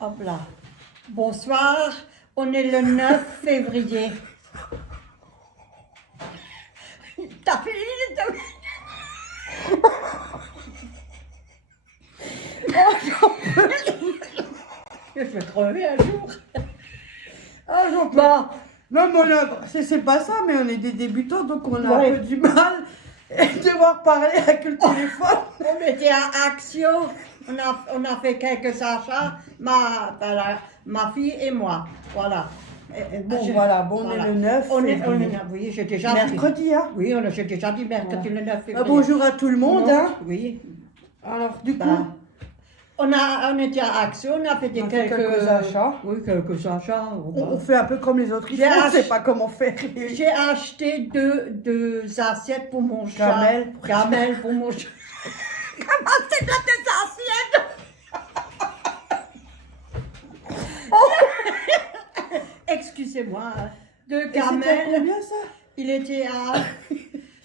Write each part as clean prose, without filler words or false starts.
Hop là. Bonsoir, on est le 9 février. T'as fini de... Je vais crever un jour. Ah, j'en peux. Bon, Non, mais c'est pas ça, mais on est des débutants, donc on a Ouais. un peu du mal de devoir parler avec le téléphone. on était à Action, on a fait quelques achats, ma fille et moi. Voilà. Bon, Je- voilà, bon, on est le 9 On est, février. oui, j'ai déjà dit. Mercredi, hein. Oui, j'ai déjà dit mercredi le 9 février. Bonjour à tout le monde, hein. Oui. Alors, du coup, Bah, on était à Action, on a fait On a fait quelques achats. Oui, quelques achats. on fait un peu comme les autres. J'ai On ne ach- sait pas comment faire. J'ai acheté deux assiettes pour mon chat. Gamelle. Gamelle pour mon chat. Comment c'est là des assiettes? Excusez-moi. Deux Et c'était gamelles. combien, ça? Il était à...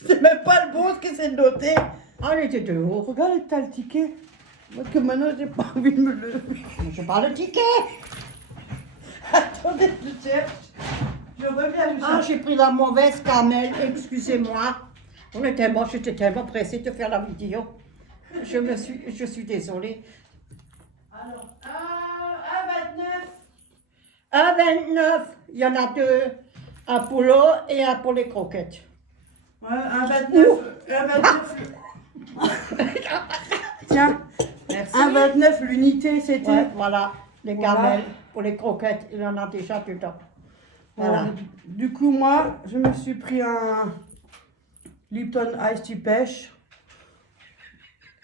C'est même pas le bon ce que c'est de noter. Ah, il était dehors. Regarde, t'as le ticket. Parce que maintenant, j'ai pas envie de me lever. Je parle le ticket. Attendez, je cherche. Je reviens, je Ah, cherche. j'ai pris la mauvaise gamelle, excusez-moi. J'étais tellement pressée de faire la vidéo. Je suis désolée. Alors, 1,29. 1,29, il y en a deux. Un pour l'eau et un pour les croquettes. Ouais, 1,29. Tiens, Merci. 1,29 l'unité, c'était. Ouais, voilà, les Voilà. gamelles pour les croquettes, il y en a déjà dedans. Voilà. Alors, du coup, moi, je me suis pris un Lipton Ice Tea pêche.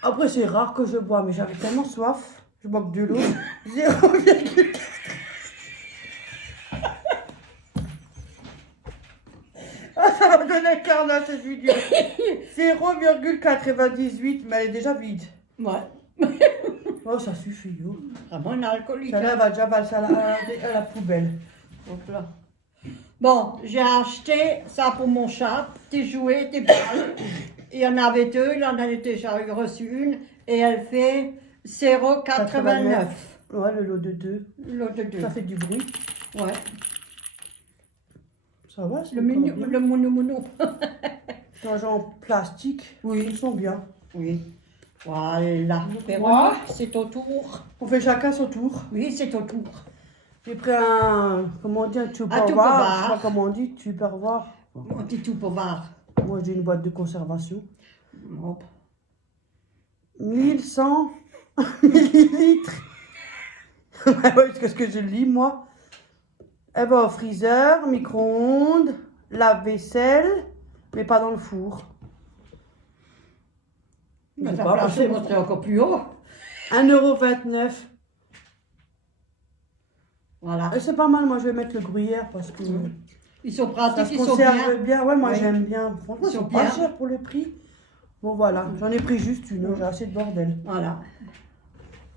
Après, c'est rare que je bois, mais j'avais tellement soif. Je bois que de l'eau. 0,4. Ah, ça va donner un carnage cette vidéo. 0,98, mais elle est déjà vide. Ouais, Oh, ça suffit, yo. vraiment un alcoolique. Ça là, va déjà passer à la poubelle. Donc là. Bon, j'ai acheté ça pour mon chat, des jouets, des balles. Il y en avait deux, il en a déjà reçu une, et elle fait 0,89. Ouais, le lot de 2. L'autre de deux. Ça fait du bruit. Ouais. Ça va, c'est Le encore mignon, bien. le mono. Dans genre plastique. Oui. Ils sont bien. Oui. Voilà. Voilà. Véronique, c'est au tour. On fait chacun son tour. Oui, c'est au tour. J'ai pris un, comment on dit, un tupperware. tupperware. Je sais pas comment on dit, tupperware. Mon petit tout pour voir. Moi, j'ai une boîte de conservation. Hop. 1100 millilitres. Ouais, parce que ce que je lis, moi. Elle va au freezer, micro-ondes, lave-vaisselle, mais pas dans le four. Je sais Ça pas, place, c'est je montrer encore plus haut. 1,29 €. Voilà. Et c'est pas mal, moi je vais mettre le gruyère parce que Ils sont ça pratiques, se ils sont conserve bien. bien. Ouais, moi Oui. j'aime bien. Franchement, Ils ils sont sont pas bien. chers pour le prix. Bon voilà, j'en ai pris juste une, j'ai assez de bordel. Voilà.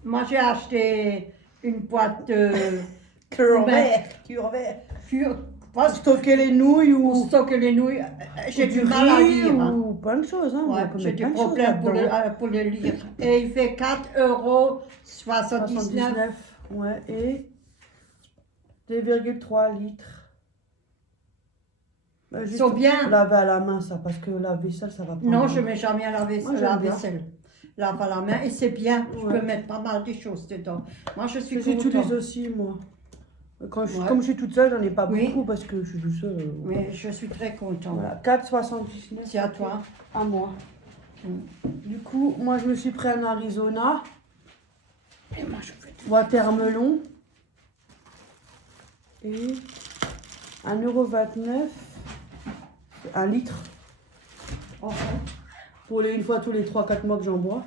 Moi, j'ai acheté une boîte de Curvert. cure Pour stocker les nouilles pour ou stocker les nouilles. J'ai ou du mal à riz lire. Hein. ou plein de choses. Hein. Ouais, On peut j'ai mettre des plein de choses problèmes là-dedans. pour le lire. Et il fait 4,79 €. 79, ouais, et 2,3 litres. Bah, juste sont bien. laver à la main, ça, parce que la vaisselle, ça va pas. Non, je ne mets jamais à la Moi, vaisselle. j'aime La bien. vaisselle. Lave à la main et c'est bien. Je Ouais. peux mettre pas mal de choses dedans. Moi, je suis J'utilise contente. aussi, moi. Quand Ouais. comme je suis toute seule, j'en ai pas Oui. beaucoup parce que je suis toute seule. Mais je suis très contente. Voilà, 4,79 C'est à toi. à moi. Mm. Du coup, moi, je me suis pris un Arizona, Et moi, je fais watermelon, et 1,29 €, 1 litre. Pour les, une fois tous les 3-4 mois que j'en bois.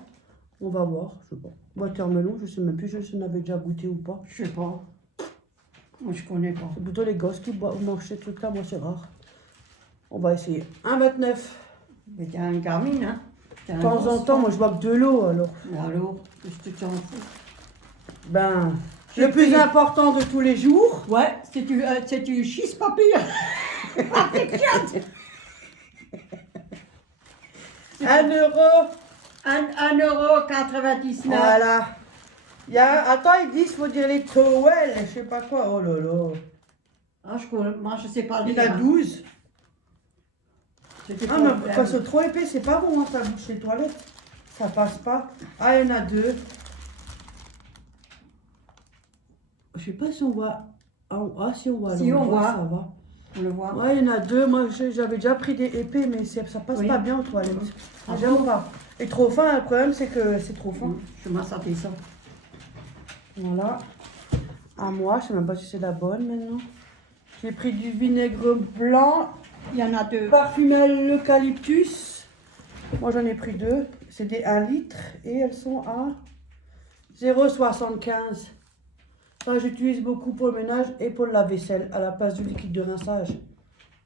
On va voir, je sais pas. Watermelon, je sais même plus si j'en avais déjà goûté ou pas. Je sais pas. Moi, je connais pas. C'est plutôt les gosses qui mangent ces trucs-là, moi c'est rare. On va essayer. 1,29 €. Mais t'es un gamine, hein. T'es un De temps en gosse, temps, moi je bois que de l'eau alors. Mais alors, qu'est-ce que tu en fous? Ben, J'ai le plus pris- important de tous les jours. Ouais, c'est du schiste-papier. 1 €. 1,99 €. Voilà. Attends, ils disent, faut dire les towels, je sais pas quoi. Oh là là. Ah, moi, je sais pas Il lire. y en a 12. C'était Ah, pas mais le quand thème. c'est trop épais, c'est pas bon, hein, ça bouche les toilettes. Ça passe pas. Ah, il y en a 2. Je sais pas si on voit. Ah, si on voit. Si, alors, on voit. Ça va. On le voit. Ouais, il y en a 2. Moi, j'avais déjà pris des épais, mais ça passe Oui. pas bien aux toilettes. Ah J'aime bon? pas. Et trop fin, le problème, c'est que c'est trop fin. Je m'en sentais ça. Voilà. À moi, je sais même pas si c'est la bonne maintenant. J'ai pris du vinaigre blanc, Il y en a 2. parfumé à l'eucalyptus. Moi, j'en ai pris 2. C'est des 1 litre et elles sont à 0,75. Ça, j'utilise beaucoup pour le ménage et pour la vaisselle à la place du liquide de rinçage.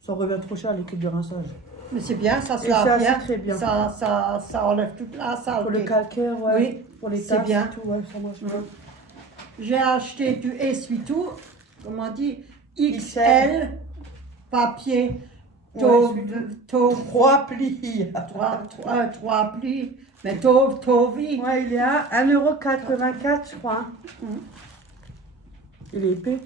Ça revient trop cher, le liquide de rinçage. Mais c'est bien, ça se Et lave ça, bien. c'est très bien. Ça enlève toute la saleté. Pour le calcaire, ouais. Oui, Pour les c'est tasses bien. et tout, ouais, ça marche bien. J'ai acheté du essuie-tout, comment on dit, XL. XL, papier, Ouais, tauve, essuie-tout. 3 plis. 3 plis, mais tauve, Ouais, il est à 1,84 €, je crois. Il est épais.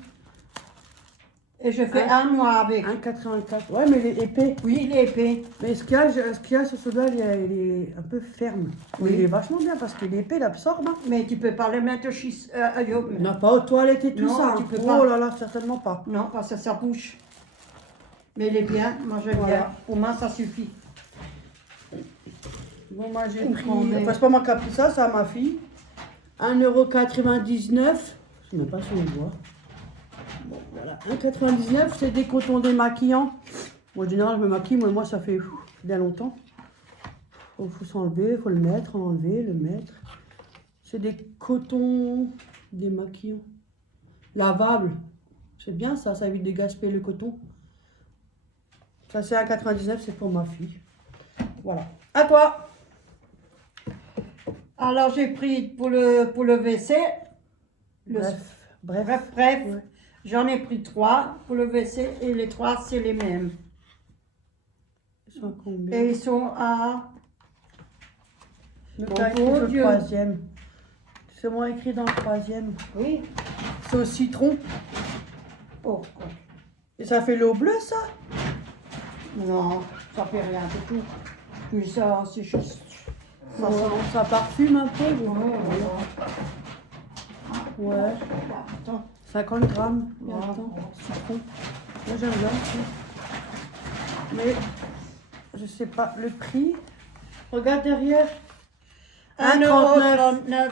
et je fais un mois avec. 1,84. Ouais, mais il est épais. Oui, il est épais. Mais ce qu'il y a sur celui-là, il est un peu ferme. Mais Oui. il est vachement bien parce qu'il est épais, il absorbe. Hein. Mais tu peux pas le mettre chez... Non, pas aux toilettes et tout Non, ça. tu hein. peux Oh pas. là là, certainement pas. Non, parce que ça bouche. Mais il est bien, moi j'aime Voilà. bien. Pour moi, ça suffit. Bon, moi j'ai Une pris. grande. Enfin, c'est pas moi qui a pris ça, c'est à ma fille. 1,99 €. Je sais même pas si on voit. Bon, voilà. 1,99 €, c'est des cotons démaquillants. Moi, en général, je me maquille, moi ça fait bien longtemps. Faut s'enlever, il faut le mettre, enlever, le mettre. C'est des cotons démaquillants. Lavables. C'est bien ça, ça évite de gaspiller le coton. Ça c'est 1,99 €, c'est pour ma fille. Voilà. À toi. Alors j'ai pris pour le WC, Bref. bref, Ouais. j'en ai pris 3 pour le WC et les 3 c'est les mêmes. Ils sont à combien? Et ils sont à... Le Mon cas écrit beau le Dieu. 3e. C'est moi écrit dans le 3e. Oui. C'est au citron. Oh, Et ça fait l'eau bleue, ça? non, ça fait rien du tout. Puis ça, c'est juste... Ça sent... Ça parfume un peu. Ouais. Ouais. Attends. 50 grammes. Et Ouais. attends, citron. Moi, j'aime bien aussi. Mais, je sais pas, le prix. Regarde derrière. 1,39 €. 1,39 €.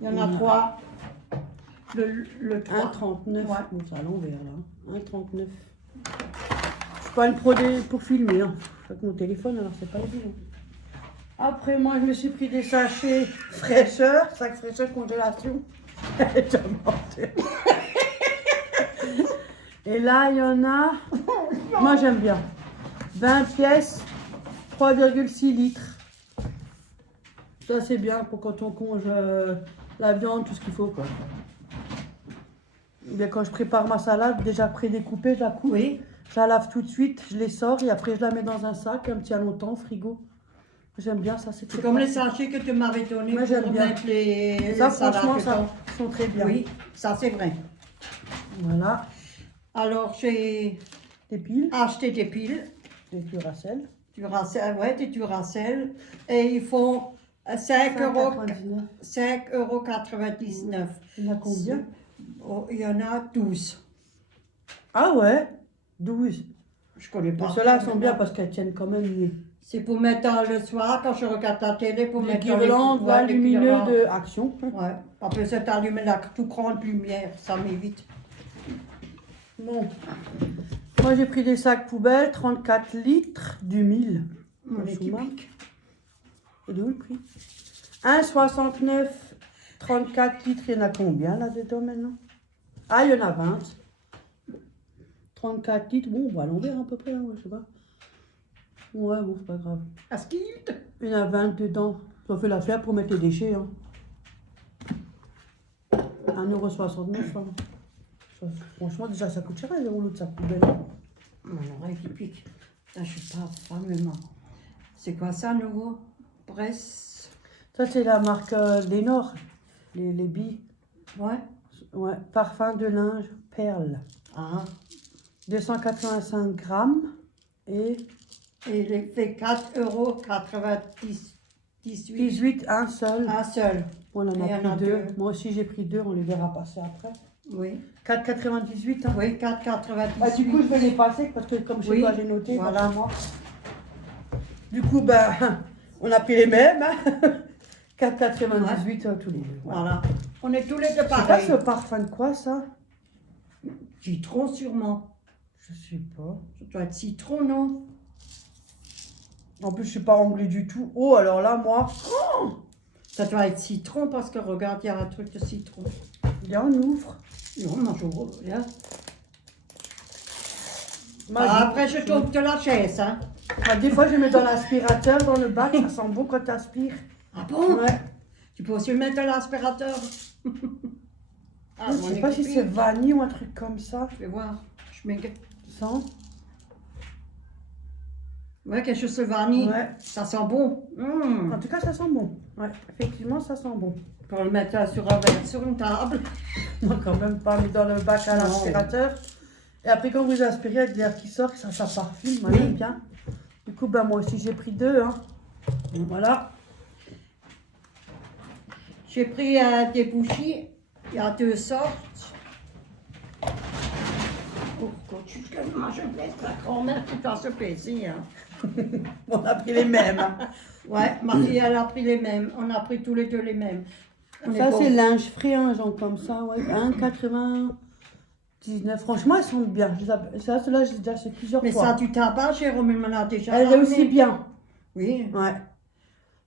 Il y en a 3. Le 3. 1,39 €. Ouais. Bon, c'est à l'envers, là. 1,39 €. Je suis pas une pro pour filmer. Hein. Avec mon téléphone, alors c'est pas évident. Après, moi, je me suis pris des sachets fraîcheur. Sac fraîcheur congélation. J'ai inventé. Et là, il y en a. Moi, j'aime bien. 20 pièces, 3,6 litres. Ça, c'est bien pour quand on conge la viande, tout ce qu'il faut, quoi. Bien, quand je prépare ma salade, déjà prédécoupée, je la coupe. Oui. Je la lave tout de suite, je les sors et après je la mets dans un sac, elle me tient longtemps au frigo. J'aime bien ça, c'est C'est très comme les pratique. sachets que tu m'avais donné Moi, j'aime pour bien. mettre les Ça, salades franchement, ça dedans. sont très bien. Oui, ça c'est vrai. Voilà, Alors j'ai des piles, acheté des piles, des Duracell. des Duracell, et ils font 5,99 €. Il y en a combien? Oh, il y en a 12. Ah ouais, 12. Je connais pas. Ceux-là sont bien parce qu'elles tiennent quand même mieux. C'est pour mettre dans le soir, quand je regarde la télé, pour Les mettre dans guirlandes ouais, les lumineuses guirlandes. de Action. Ouais, après c'est allumé la tout grande lumière, ça m'évite. Bon, moi j'ai pris des sacs poubelles, 34 litres du 1000. On est Souma. typique. Et d'où le prix? 1,69, 34 litres, il y en a combien là-dedans maintenant? Ah, il y en a 20. 34 litres, bon, on va à l'envers à peu près, hein, je sais pas. Ouais, bon, c'est pas grave. À ce qu'il Il y en a 20 dedans. Ça fait l'affaire pour mettre les déchets. Hein. 1,69 €. Hein. Franchement, déjà, ça coûte cher, les rouleaux de sac poubelle. On aurait typique. Là, je suis pas femme, maman. C'est quoi ça, nouveau? Bresse. Ça, c'est la marque Lénore, les billes. Ouais. Ouais, parfum de linge perle. Ah. 285 grammes et Et il fait 4,98 €. 18, un seul. Un seul. On en Et il y a en pris a deux. deux. Moi aussi, j'ai pris deux, on les verra passer après. Oui. 4,98. Hein. Oui, 4,98. Ah, du coup, je vais les passer parce que comme chez Oui, toi, j'ai noté. voilà. Moi. Du coup, ben, on a pris les mêmes. Hein. 4,98 tous les deux. Voilà. On est tous les deux C'est pas pareils. ce parfum de quoi, ça? Citron sûrement. Je sais pas. Ça doit être citron, non? En plus, je suis pas anglais du tout. Oh, alors là, moi, Ça doit être citron parce que regarde, il y a un truc de citron. là, on ouvre. Non, moi je vois. Là. Moi, Ah, après, je tombe de la chaise. Hein. Des fois, je mets dans l'aspirateur, dans le bac, ça sent bon quand tu aspires. Ah bon? Ouais. Tu peux aussi le mettre dans l'aspirateur. Ah, Je mon sais pas si copine. c'est vanille ou un truc comme ça. Je vais voir. Je mets... Sent. Ouais, quelque chose de vanille. Ouais. Ça sent bon. En tout cas, ça sent bon. Ouais, effectivement, ça sent bon. Pour le mettre sur un verre, sur une table. Moi, quand même pas mis dans le bac à Non. l'aspirateur. Et après, quand vous aspirez, il y a de l'air qui sort, ça parfume. Moi, Oui. j'aime bien. Du coup, ben, moi aussi, j'ai pris deux. Hein. Voilà. J'ai pris des bougies. Il y a deux sortes. Oh, quand moi je laisse la grand-mère qui fasse plaisir. On a pris les mêmes. Hein. Ouais, ma fille, elle a pris les mêmes. On a pris tous les deux les mêmes. On Ça, est c'est bon. linge frais, un genre comme ça. Ouais. 1,99. Franchement, elles sont bien. Ça, ceux-là, j'ai déjà acheté plusieurs Mais fois. ça, du tabac, Jérôme, il m'en a déjà Elle est ramené. aussi bien. Oui, Ouais.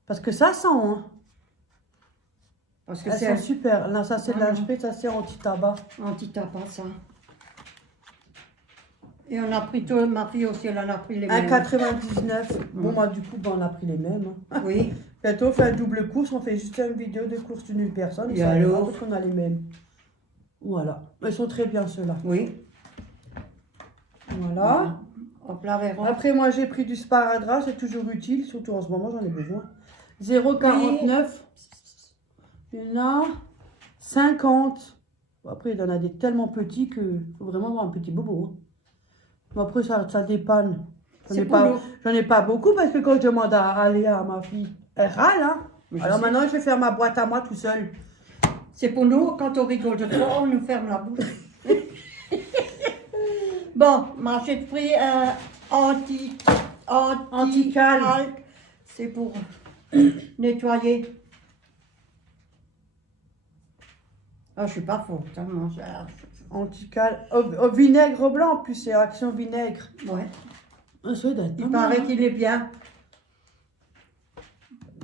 Parce que ça sent, hein. parce que Elles c'est sont super. Là, ça, c'est de Ah, linge non. frais, ça, c'est anti-tabac. anti-tabac, ça. Et on a pris tout, ma fille aussi, elle en a pris les mêmes. 1,99. Bon, moi, du coup, ben, on a pris les mêmes. Hein. Oui, Bientôt, on fait un double course. On fait juste une vidéo de course d'une personne. Et ça alors ira, parce qu'on a les mêmes. Voilà. Elles sont très bien, ceux-là. oui. Voilà. Hop là, verra. Après, moi, j'ai pris du sparadrap. C'est toujours utile. Surtout en ce moment, j'en ai besoin. 0,49. Il y en a 50. Bon, après, il y en a des tellement petits que faut vraiment avoir un petit bobo. Hein. Bon, après, ça dépanne. C'est pour nous. J'en ai pas beaucoup parce que quand je demande à Léa, à ma fille, elle râle. Hein. Mais je Alors sais. maintenant, je vais faire ma boîte à moi tout seul. C'est pour nous, quand on rigole de trop, on nous ferme la bouche. Bon, moi j'ai pris Anti-calque. anti-calque. C'est pour nettoyer. Ah, je suis pas faute. Hein, moi, Antical. Au vinaigre blanc, en plus, c'est Action Vinaigre. ouais. Ah, ça doit être Il pas mal, paraît hein. qu'il est bien.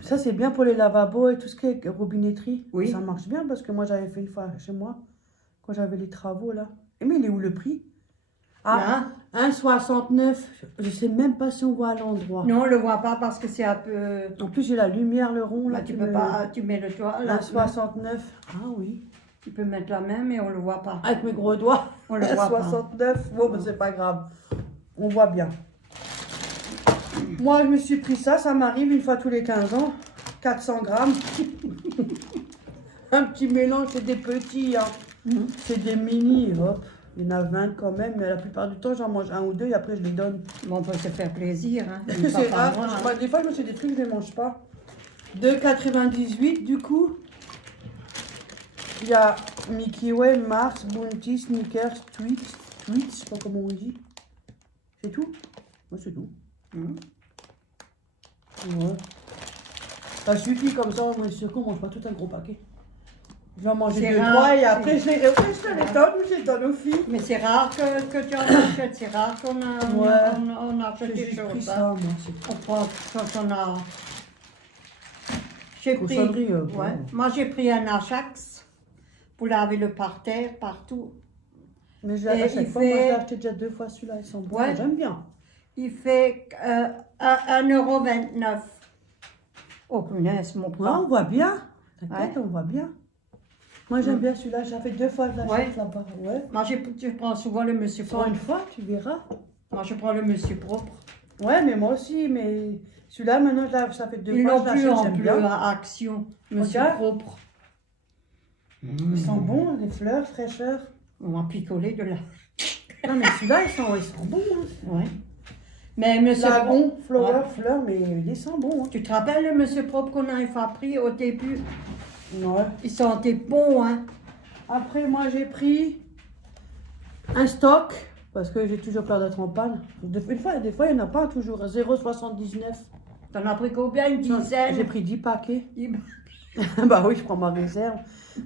Ça, c'est bien pour les lavabos et tout ce qui est robinetterie. Oui. Ça marche bien parce que moi, j'avais fait une fois chez moi, quand j'avais les travaux là. Et mais il est où le prix? Ah, Là, 1,69. Je sais même pas si on voit à l'endroit. non, on le voit pas parce que c'est un peu. En plus, j'ai la lumière, le rond là. Là, tu qui peux me- pas. Tu mets le doigt. Là, 1,69. Ah oui. tu peux mettre la main, mais on le voit pas. Avec mes gros doigts. On le voit pas. 69. Bon, ben, c'est pas grave. On voit bien. Moi, je me suis pris ça. Ça m'arrive une fois tous les 15 ans. 400 grammes. Un petit mélange, c'est des petits. Hein. Mhm. C'est des mini. Hop. Il y en a 20 quand même. Mais la plupart du temps, j'en mange un ou deux et après, je les donne. Bon, on peut se faire plaisir. Hein. Une fois C'est par rare. mois, hein. Moi, des fois, je me fais des trucs, je ne les mange pas. 2,98 du coup. Il y a Mickey Way, Mars, Bounty, Snickers, Tweets. Tweets, je sais pas comment on dit. C'est tout? Moi, c'est tout. Mhm. Ouais. Ça suffit comme ça, moi, je suis sûr qu'on mange pas tout un gros paquet. Je vais en manger C'est 2, rare, 3 et c'est- après, je les donne ou je les donne aux filles. Mais c'est rare que tu en achètes, c'est rare qu'on on achète J'ai des juste pris choses. ça, Hein. moi, c'est On prend quand on a. J'ai pris. Cochonnerie, Ouais. bon. Moi j'ai pris un Ajax pour laver le parterre partout. Mais je Et l'ai à chaque il fois, moi, fait- je l'ai acheté déjà 2 fois celui-là, ils sont bons, Ouais. j'aime bien. Il fait 1,29 €. Oh punaise, mon Ouais, poids. on voit bien. T'inquiète, Ouais. on voit bien. Moi, j'aime bien celui-là, j'ai fait 2 fois, je l'achète Ouais. là-bas. Ouais. Moi je prends souvent le monsieur Sans propre. une fois, tu verras. Moi je prends le monsieur propre. Ouais, mais moi aussi, mais celui-là, maintenant, ça fait 2 Ils fois n'ont que je plus l'achète, en j'aime bleu bien. à Action. Monsieur Regarde. propre. Ils sont bons, les fleurs, fraîcheur. On va picoler de là. Non, mais celui-là, ils sont bons. Hein. Ouais. Mais monsieur Lagon, flower, Ouais. fleurs, mais ils sont bons. Hein. Tu te rappelles le monsieur propre qu'on avait pris au début? Ouais. Ils sentaient bon, hein? Après, moi, j'ai pris un stock, parce que j'ai toujours peur d'être en panne. Des fois, il n'y en a pas toujours. 0,79. T'en as pris combien? Une J'ai dizaine? pris 10 paquets. Il- Bah oui, je prends ma réserve.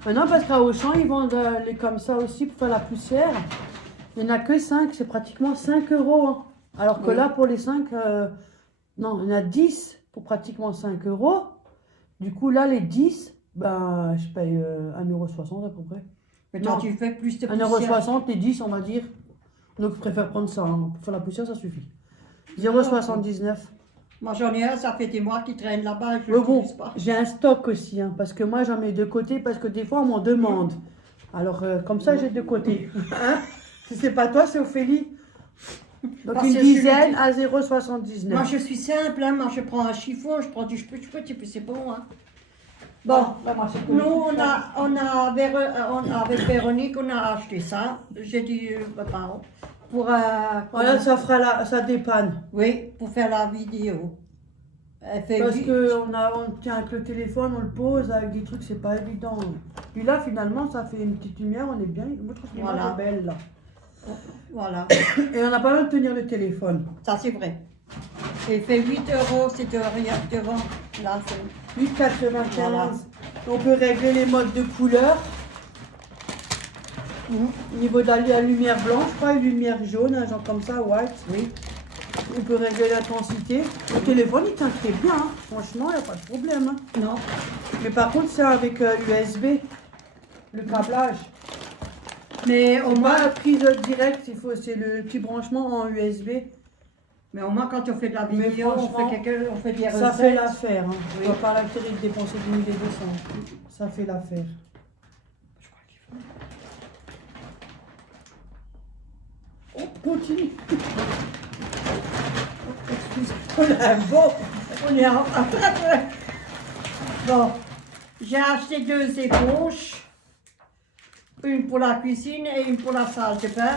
Maintenant, parce qu'à Auchan, ils vendent les comme ça aussi pour faire la poussière. Il n'y en a que 5, c'est pratiquement 5 euros. Hein. Alors que Oui. là, pour les 5, non, il y en a 10 pour pratiquement 5 euros. Du coup, là, les 10, ben, je paye 1,60 € à peu près. Mais toi, Non. tu fais plus de 1,60 €, les 10, on va dire. Donc, je préfère prendre ça. Hein. Pour faire la poussière, ça suffit. 0,79 €. Moi, j'en ai un, ça fait des mois qui traîne là-bas, je Mais ne bon, l'utilise pas. j'ai un stock aussi, hein, parce que moi j'en mets de côté, parce que des fois on m'en demande. Alors comme ça j'ai de côté. Hein? Si c'est pas toi, c'est Ophélie. Donc Parce une que dizaine celui à Moi, 0,79. je suis simple, hein. Moi, je prends un chiffon, je prends du choup-choup, et puis c'est bon, hein. Bon, Là, moi, c'est nous, avec Véronique, on a acheté ça. J'ai dit, pardon, pour, Voilà, ça dépanne. oui, pour faire la vidéo. Elle fait Parce vite. on tient avec le téléphone, on le pose avec des trucs, c'est pas évident. Puis là finalement ça fait une petite lumière, on est bien. Moi je trouve que Voilà. est belle là. Voilà, Et on n'a pas besoin de tenir le téléphone. ça c'est vrai. Et il fait 8 €, c'est de rien devant. Là, c'est... 8,95. Voilà. On peut régler les modes de couleur. Au niveau de la lumière blanche, pas une lumière jaune, un genre comme ça, white. Oui. On peut régler l'intensité. Le téléphone, il tient très bien. Hein. Franchement, il n'y a pas de problème. Hein. Non. Mais par contre, c'est avec USB, le câblage. Mais au C'est moins, pas la prise directe, c'est le petit branchement en USB. quand on fait de la Mais vidéo, franchement, on fait des Ça recettes. fait l'affaire. Hein. Oui. On va pas la de dépenser 10 200. Ça fait l'affaire. Oh, continue. Bon, On est en... Bon, j'ai acheté 2 éponges. Une pour la cuisine et une pour la salle de bain.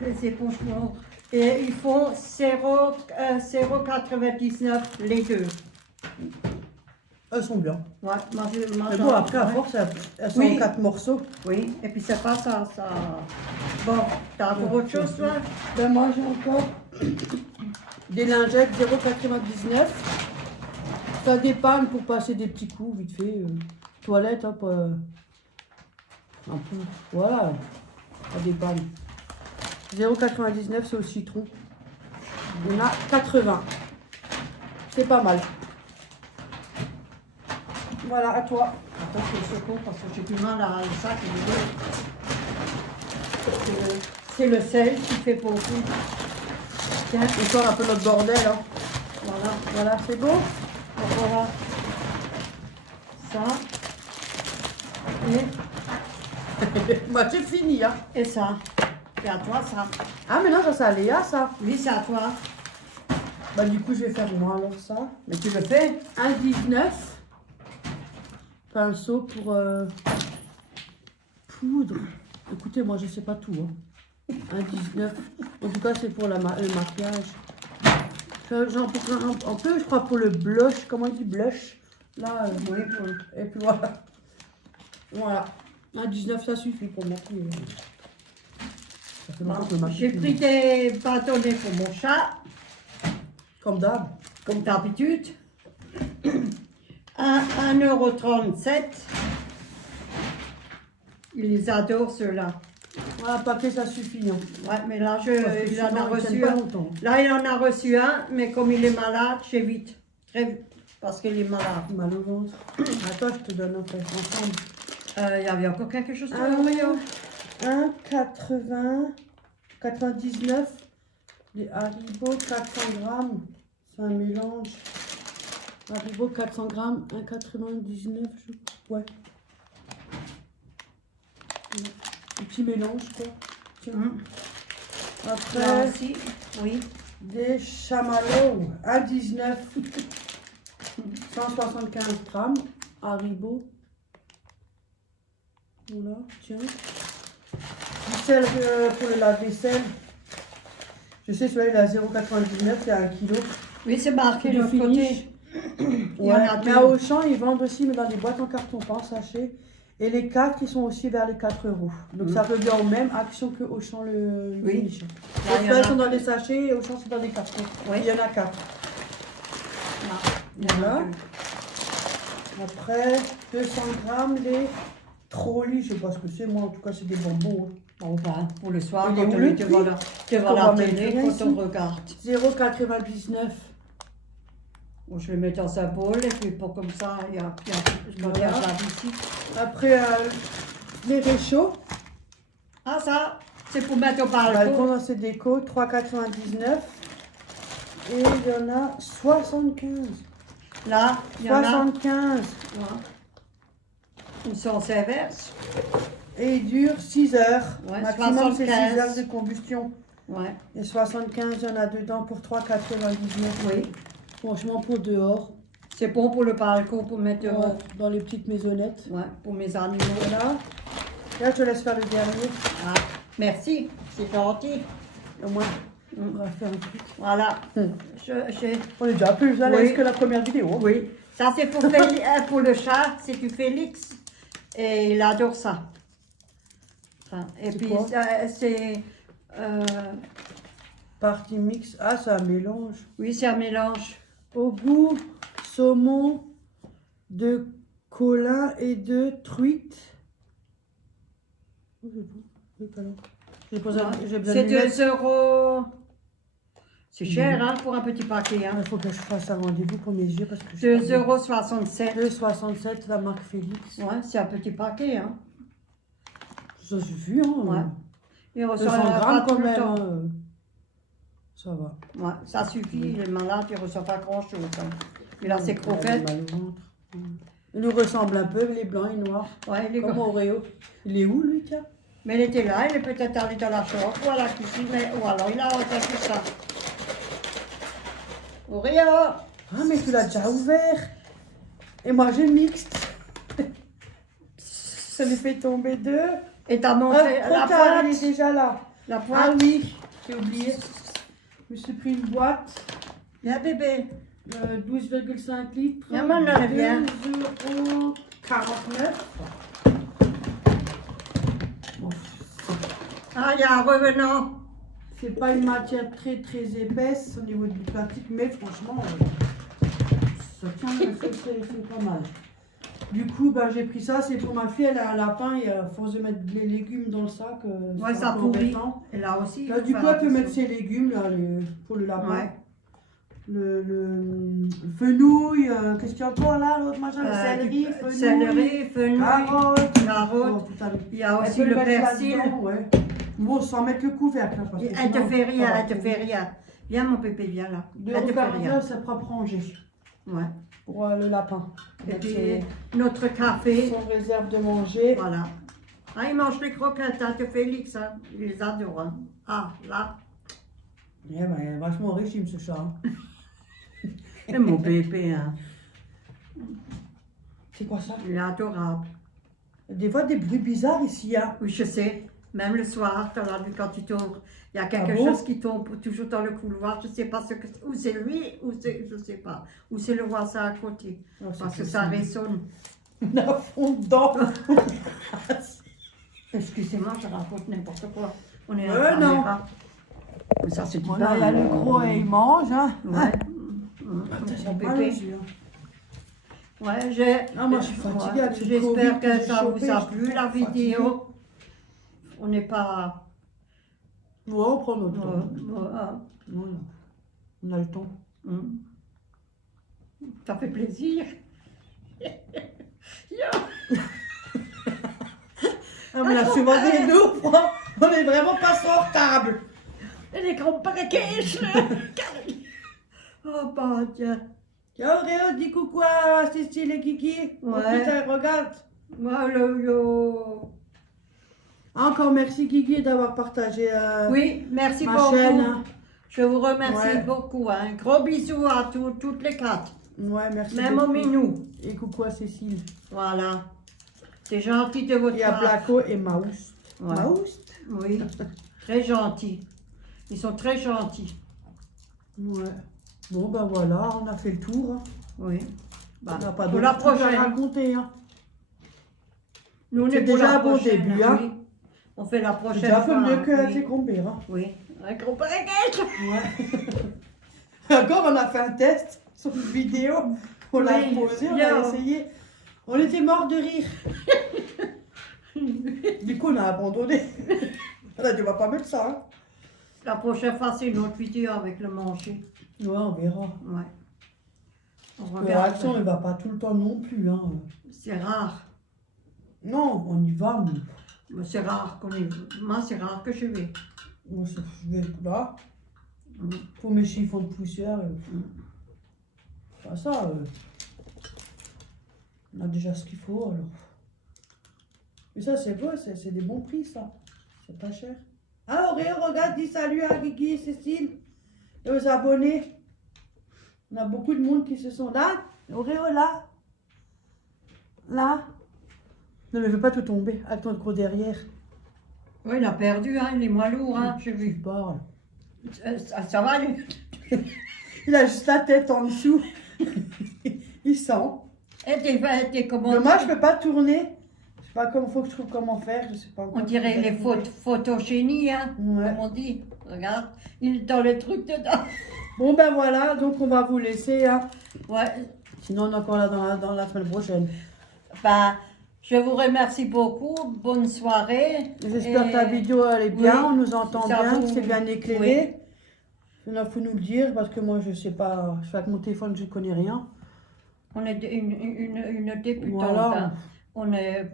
Les éponges noires. Et ils font 0,99 les deux. elles sont bien. Ouais, Mais bon, après, à force, elles sont Oui. en 4 morceaux. Oui, et puis c'est pas ça. Bon, t'as encore autre chose, toi? Ben, moi, j'ai encore des lingettes 0,99. Ça dépanne pour passer des petits coups, vite fait. Toilette, hop. Un peu. Voilà. Ça dépanne. 0,99, c'est au citron. On a 80. C'est pas mal. Voilà, à toi. Attends, je le secours parce que j'ai du mal à le sac. C'est le sel qui fait beaucoup. Tiens, on sort un peu notre bordel. Hein. Voilà, Voilà, c'est beau. donc voilà. Ça. Bah, c'est fini. Hein. Et ça. C'est à toi, ça. Ah, mais non, ça, c'est à Léa, ça. Oui, c'est à toi. Bah, du coup, je vais faire moi alors ça. Mais tu le fais. 1,19. Pinceau pour poudre. Écoutez, moi, je sais pas tout. Hein. 1,19. En tout cas, c'est pour le maquillage. Genre, un peu, je crois, pour le blush. Comment on dit blush? Là, Oui, et puis voilà. Voilà. 1,19, ça suffit pour maquiller. Ça fait longtemps que je maquille J'ai plus. pris des bâtonnets pour mon chat, Comme d'hab. comme d'habitude. 1,37 €. Il les adore, ceux-là. Voilà, un paquet, ça suffit. Hein. Ouais, mais là, Parce que il en sinon, a ils tiennent reçu pas un. longtemps. Là, il en a reçu un, mais comme il est malade, j'ai vite. Très vite. Parce qu'il est malade. Mal au ventre. Attends, je te donne un fait ensemble. Il y avait encore quelque chose de Ah, Oreo. 1,80, 99, les Haribo 400 grammes, c'est un mélange. Haribo 400 grammes, 1,99, je crois. Ouais. Un petit mélange, quoi. Tiens. Là Après, aussi, oui. des chamallows. 1,19. 175 grammes. Haribo. Voilà, tiens. Du sel pour le lave-vaisselle. Je sais, celui-là, il est à 0,99, c'est 1 kg. Oui, c'est marqué de De l'autre finish. côté. Il y en a Mais deux. à Auchan, ils vendent aussi, mais dans des boîtes en carton, pas en sachet. Et les 4, ils sont aussi vers les 4 euros. Donc ça revient aux mêmes actions que Auchan le Oui. finish. Là, Les il y en a- feuilles sont dans des sachets et Auchan, c'est dans des cartons. Oui. Il y en a 4. Il y en a Voilà. deux. Après, 200 grammes, les trollis, je sais pas ce que c'est, moi en tout cas, c'est des bonbons. Bon, ben, pour le soir, Il est quand où, on le est prix? devant la qu'on va mettre télé, rien quand ici. on regarde. 0,99. Bon, je vais mettre dans un bol et puis pour comme ça, je me Voilà. regarde ici. Après, les réchauds. Ah, ça, c'est pour mettre au Balcon balcon. dans ces décos, 3,99. Et il y en a 75. Là, il y en a. 75. Ouais. Ils sont sévères. Et il dure 6 heures. Ouais, Maximum, c'est 6 75. heures de combustion. Ouais, Et 75, il y en a dedans pour 3,99. oui. Franchement, pour dehors, C'est bon pour le balcon, pour mettre dehors. dans les petites maisonnettes. Ouais, pour mes animaux. Voilà. Là, je te laisse faire le dernier. Ah, merci, c'est gentil. Au moins, on va faire un truc. Voilà. Hum. Je- On est déjà plus à l'aise Oui. que la première vidéo. Oui. Ça, c'est pour, pour le chat, c'est du Félix. Et il adore ça. Enfin, et C'est puis, quoi c'est. Partie mix. Ah, c'est un mélange. Oui, c'est un mélange. Au goût, saumon, de colin et de truite. Oh, c'est bon. Oui, pardon. J'ai besoin, j'ai besoin C'est de 2 lunettes. euros. C'est cher, hein, pour un petit paquet. Hein. Il faut que je fasse un rendez-vous pour mes yeux parce que je 2,67 €. 2,67 la marque Félix. Ouais, c'est un petit paquet. Hein. Ça suffit, hein. Ouais. Il 200 reçoit pas grammes tout quand le même. temps. hein. Ça va. Ouais, ça suffit. Il est malade, il ne reçoit pas grand-chose. Hein. Il a ses Il a croquettes. mal au ventre. Il nous ressemble un peu, les blancs et noirs. Ouais, il est Comme Oreo. Il est où lui, tiens? Mais il était là, il est peut-être allé dans la chambre ou à la cuisine, ou alors il a entendu ça. Oreo! Ah, mais tu l'as déjà ouvert. Et moi, j'ai mixte. Ça lui fait tomber deux. Et t'as Ah, mangé trop la tard, il est boîte? déjà là. La Ah boîte? oui, j'ai oublié. Je me suis pris une boîte. Viens bébé. 12,5 litres. Viens, maman, elle vient. 2,49 €. Ah, il y a un revenant. C'est pas une matière très très épaisse au niveau du plastique, mais franchement, ça tient, c'est pas mal. Du coup, bah, j'ai pris ça, c'est pour ma fille, elle a un lapin et à force de mettre les légumes dans le sac, Ouais, c'est ça un peu pourrit. embêtant. Et là aussi. il Là, faut du faire coup, elle peut attention. mettre ses légumes là, pour le lapin. Ouais. Le fenouil, qu'est-ce qu'il y a encore là, l'autre machin, le céleri, fenouil, Céleri, fenouil, carotte. carotte. Oh, putain, Il y a elle aussi peut le mettre persil. là-dedans, ouais. Bon, sans mettre le couvercle. Parce que Elle te sinon, fait ça rien, va elle te fait rien. Viens mon bébé, viens là. Elle te fait rien. 2,49 €, c'est propre rangé Ouais. pour le lapin. Et Donc, puis c'est notre café. son réserve de manger. Voilà. Ah, il mange les croquettes, hein, que Félix, hein. Il les adore. Hein. Ah, là. Eh ben, il est vachement régime ce chat. hein. Et mon bébé, hein. C'est quoi ça? Il est adorable. Des fois, des bruits bizarres ici. Hein. Oui, je sais. Même le soir, tu as vu quand tu tombes, il y a quelque Ah bon chose qui tombe toujours dans le couloir. Je ne sais pas ce que ou c'est lui, ou c'est, je sais pas. Ou c'est le voisin à côté. Oh, c'est Parce que ça possible. résonne. On a fond dedans. Excusez-moi, je raconte n'importe quoi. On est Non. caméra. Mais ça, c'est du Bon, là, bain, le gros, il mange. Hein. Ouais. J'ai Mon pas bébé. les yeux. Ouais, j'ai. Ah, moi, je suis fatiguée avec ce Covid J'espère que que j'ai ça vous chopé, a je plu suis la fatiguée. vidéo. On n'est pas. Ouais, on prend notre temps. Voilà. Voilà. On a le temps. Hum. Ça fait plaisir. Ah, mais la chevalier nous, on est vraiment pas sortable. Les grands paquets. Oh, bah, tiens. Tiens, Auréo, dis coucou à Cécile et Kiki. Oh, Ouais. putain, regarde. Moi, le. Encore merci Kiki d'avoir partagé Oui, merci ma beaucoup. chaîne. Je vous remercie Ouais. beaucoup. Hein. Gros bisous à toutes les quatre. Ouais, merci Même au beaucoup. minou. Et coucou à Cécile. Voilà. C'est gentil de votre Il y a part. Placo et Maoust. Ouais. Maoust? Oui, très gentil. Ils sont très gentils. Ouais. Bon, ben voilà, on a fait le tour. Hein. Oui. Bah, On n'a pas pour d'autres la trucs à prochaine. raconter. Hein. Nous, on C'est est pour déjà la un bon prochaine, début, hein. oui. On fait la C'est prochaine déjà un peu fois. mieux que oui. tes grands-pères. Hein. Oui. Un gros paquet. Ouais. Encore, on a fait un test sur une vidéo. On l'a Oui, posé, on bien. a essayé. On était morts de rire. Du coup, on a abandonné. On a dit, on va pas mettre ça. Hein. La prochaine fois, c'est une autre vidéo avec le manger. Ouais, on verra. Ouais. On La regarde. réaction, elle va pas tout le temps non plus. Hein. C'est rare. Non, on y va. Mais c'est rare qu'on y... Moi, c'est rare que je vais. Moi, je vais là. Mm. Pour mes chiffons de poussière. Pas ça. On a déjà ce qu'il faut alors. Mais ça, c'est beau, c'est des bons prix, ça. C'est pas cher. Ah, Auré, regarde, dis salut à Guigui et Cécile. Et aux abonnés. On a beaucoup de monde qui se sont là. Auréo, là. Là. Non, mais je veux pas tout tomber avec ton gros derrière. Oui, il a perdu, hein. Il est moins lourd, hein. J'ai Tu vu. parles. Ça va, lui. Il a juste la tête en dessous. Il sent. Et t'es comment? Dommage, je peux pas tourner. Je sais pas comment, faut que je trouve comment faire. Je sais pas encore. On dirait les photogénies, hein. Ouais. Comme on dit. Regarde, il est dans le truc dedans. Bon, ben voilà, donc on va vous laisser. Hein. Ouais. Sinon, on est encore là dans la semaine prochaine. Bah, je vous remercie beaucoup. Bonne soirée. J'espère Et- que la vidéo elle est bien, oui, on nous entend ça bien, vous- que c'est bien éclairé. Il faut nous le dire parce que moi je sais pas, je fais avec mon téléphone, je connais rien. On est une débutante. Voilà. Hein. On est.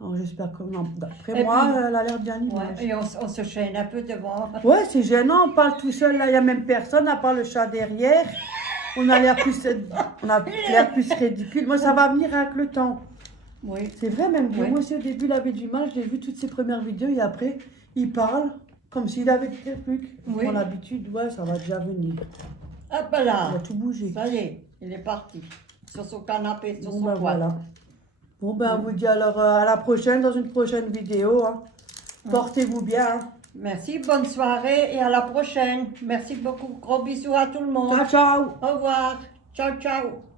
Alors j'espère que non, d'après Et moi, puis- elle a l'air bien Ouais, image. et on se chaîne un peu devant. Ouais, c'est gênant, on parle tout seul, là, il n'y a même personne, à part le chat derrière. On a l'air plus, ridicule. Moi, ça va venir avec le temps. Oui. C'est vrai, même Oui. moi aussi au début, il avait du mal. J'ai vu toutes ses premières vidéos et après, il parle comme s'il avait des trucs. Oui. Bon, l'habitude, ouais, ça va déjà venir. Hop Il là. a tout bougé. Ça y est, il est parti. Sur son canapé, sur Bon, son ben coin. voilà. Bon, ben, on vous dit alors à la prochaine, dans une prochaine vidéo. Hein. Portez-vous bien. Hein. Merci, bonne soirée et à la prochaine. Merci beaucoup. Gros bisous à tout le monde. Ciao, ciao. Au revoir. Ciao, ciao.